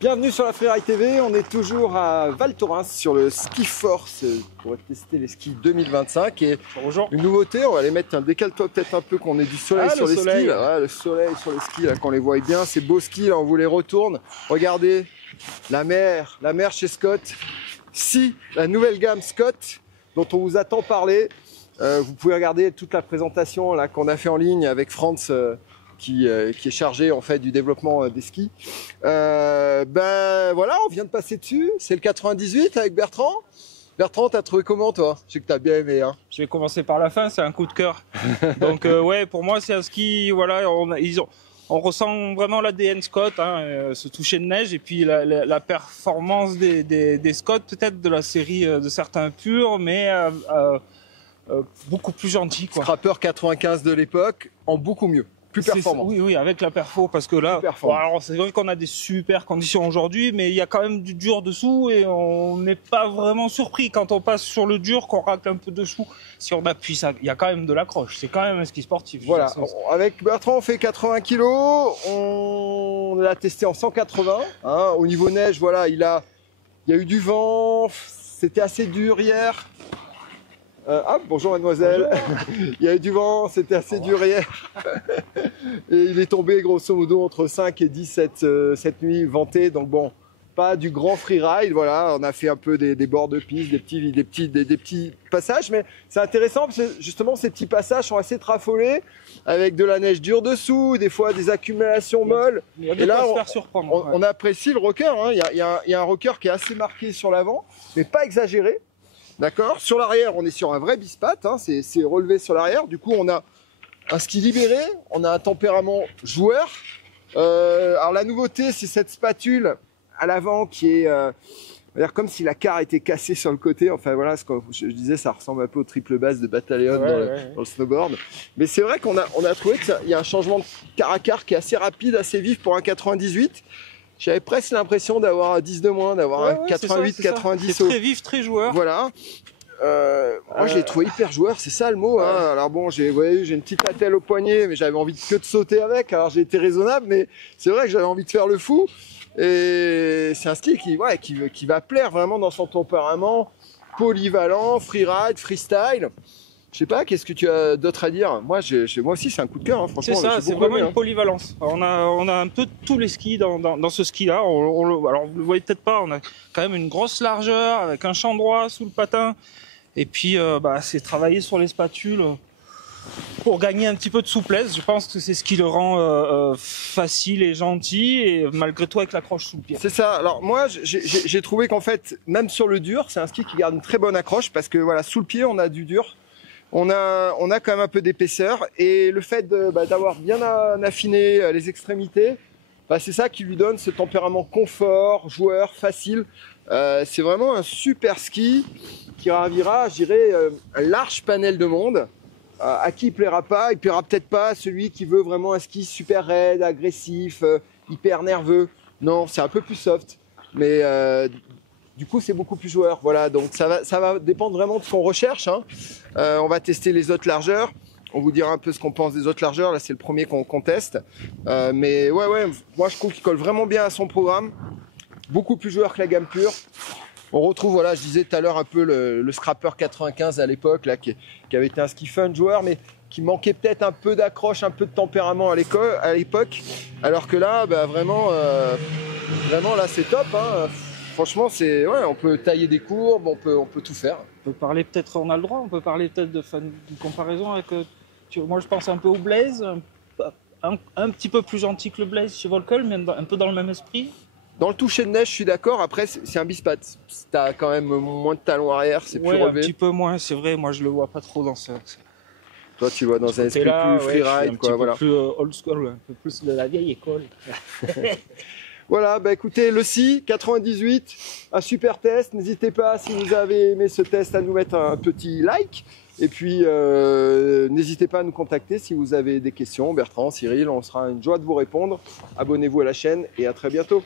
Bienvenue sur la Freeride TV, on est toujours à Val Thorens sur le Ski Force pour tester les skis 2025 et bonjour. Une nouveauté, on va les mettre, décale-toi peut-être un peu qu'on ait du soleil sur les skis. Là. Ouais, le soleil sur les skis, là, qu'on les voit bien, ces beaux skis, là, on vous les retourne. Regardez, la mer chez Scott. Si, la nouvelle gamme Scott dont on vous a tant parlé, vous pouvez regarder toute la présentation là qu'on a fait en ligne avec Franz. Qui est chargé en fait du développement des skis. Ben voilà, on vient de passer dessus. C'est le 98 avec Bertrand. Bertrand, t'as trouvé comment toi? Je sais que t'as bien aimé. Hein. Je vais commencer par la fin, c'est un coup de cœur. Donc ouais, pour moi c'est un ski. Voilà, on ressent vraiment l'ADN Scott, hein, ce toucher de neige et puis la performance des Scott, peut-être de la série de certains purs, mais beaucoup plus gentil. Scrapper 95 de l'époque, en beaucoup mieux. Plus performant. Oui, avec la perfo, parce que là, alors c'est vrai qu'on a des super conditions aujourd'hui, mais il y a quand même du dur dessous et on n'est pas vraiment surpris quand on passe sur le dur, qu'on racle un peu dessous. Si on appuie ça, il y a quand même de l'accroche. C'est quand même un ski sportif. Voilà. Avec Bertrand, on fait 80 kg. On l'a testé en 180. Hein. Au niveau neige, voilà, il y a eu du vent. C'était assez dur hier. Bonjour mademoiselle. Bonjour. Il y a eu du vent, c'était assez dur hier. Et il est tombé grosso modo entre 5 et 10 cette nuit ventée. Donc bon, pas du grand freeride. Voilà, on a fait un peu des bords de piste, des petits passages. Mais c'est intéressant parce que justement ces petits passages sont assez trafolés avec de la neige dure dessous, des fois des accumulations molles. Et là, on apprécie le rocker. Hein. Il y a un rocker qui est assez marqué sur l'avant, mais pas exagéré. D'accord. Sur l'arrière, on est sur un vrai bispat, hein, c'est relevé sur l'arrière. Du coup, on a un ski libéré, on a un tempérament joueur. Alors la nouveauté, c'est cette spatule à l'avant qui est, comme si la carre était cassée sur le côté. Enfin voilà, ce que je disais, ça ressemble un peu au triple basse de Battalion dans le snowboard. Mais c'est vrai qu'on a trouvé qu'il y a un changement de carre à carre qui est assez rapide, assez vif pour un 98. J'avais presque l'impression d'avoir 10 de moins, d'avoir un 88, 90. C'est très vif, très joueur. Voilà. Moi, je l'ai trouvé hyper joueur, c'est ça le mot. Hein. Alors bon, j'ai une petite attelle au poignet, mais j'avais envie que de sauter avec. Alors j'ai été raisonnable, mais c'est vrai que j'avais envie de faire le fou. Et c'est un ski qui va plaire vraiment dans son tempérament, polyvalent, freeride, freestyle. Je sais pas, qu'est-ce que tu as d'autre à dire? Moi aussi, c'est un coup de cœur, hein, franchement. C'est ça, c'est vraiment une polyvalence. On a un peu tous les skis dans ce ski-là. Alors, vous le voyez peut-être pas, on a quand même une grosse largeur avec un champ droit sous le patin. Et puis, c'est travailler sur les spatules pour gagner un petit peu de souplesse. Je pense que c'est ce qui le rend facile et gentil, et malgré tout avec l'accroche sous le pied. C'est ça. Alors moi, j'ai trouvé qu'en fait, même sur le dur, c'est un ski qui garde une très bonne accroche parce que voilà, sous le pied, on a du dur. On a quand même un peu d'épaisseur et le fait d'avoir bien affiné les extrémités, c'est ça qui lui donne ce tempérament confort, joueur, facile. C'est vraiment un super ski qui ravira, je dirais, un large panel de monde. À qui il plaira pas? Il plaira peut-être pas à celui qui veut vraiment un ski super raide, agressif, hyper nerveux. Non, c'est un peu plus soft, mais du coup, c'est beaucoup plus joueur. Voilà, donc ça va dépendre vraiment de ce qu'on recherche. Hein. On va tester les autres largeurs. On vous dira un peu ce qu'on pense des autres largeurs. Là, c'est le premier qu'on teste. Mais ouais, moi, je trouve qu'il colle vraiment bien à son programme. Beaucoup plus joueur que la gamme pure. On retrouve, voilà, je disais tout à l'heure un peu le Scrapper 95 à l'époque, là, qui avait été un ski fun joueur, mais qui manquait peut-être un peu d'accroche, un peu de tempérament à l'époque. Alors que là, vraiment là, c'est top. Hein. Franchement, on peut tailler des courbes, on peut tout faire. On peut parler peut-être, on a le droit, on peut parler peut-être d'une comparaison avec, moi je pense un peu au Blaze, un petit peu plus gentil que le Blaze chez Volkel, mais un peu dans le même esprit. Dans le toucher de neige, je suis d'accord. Après, c'est un bispat. T'as quand même moins de talons arrière, c'est plus relevé. Un petit peu moins, c'est vrai. Moi, je le vois pas trop dans ça. Toi, tu vois dans un esprit plus freeride, quoi. Voilà. Plus old school, un peu plus de la vieille école. Voilà, écoutez, le SI 98, un super test. N'hésitez pas, si vous avez aimé ce test, à nous mettre un petit like. Et puis, n'hésitez pas à nous contacter si vous avez des questions. Bertrand, Cyril, on sera une joie de vous répondre. Abonnez-vous à la chaîne et à très bientôt.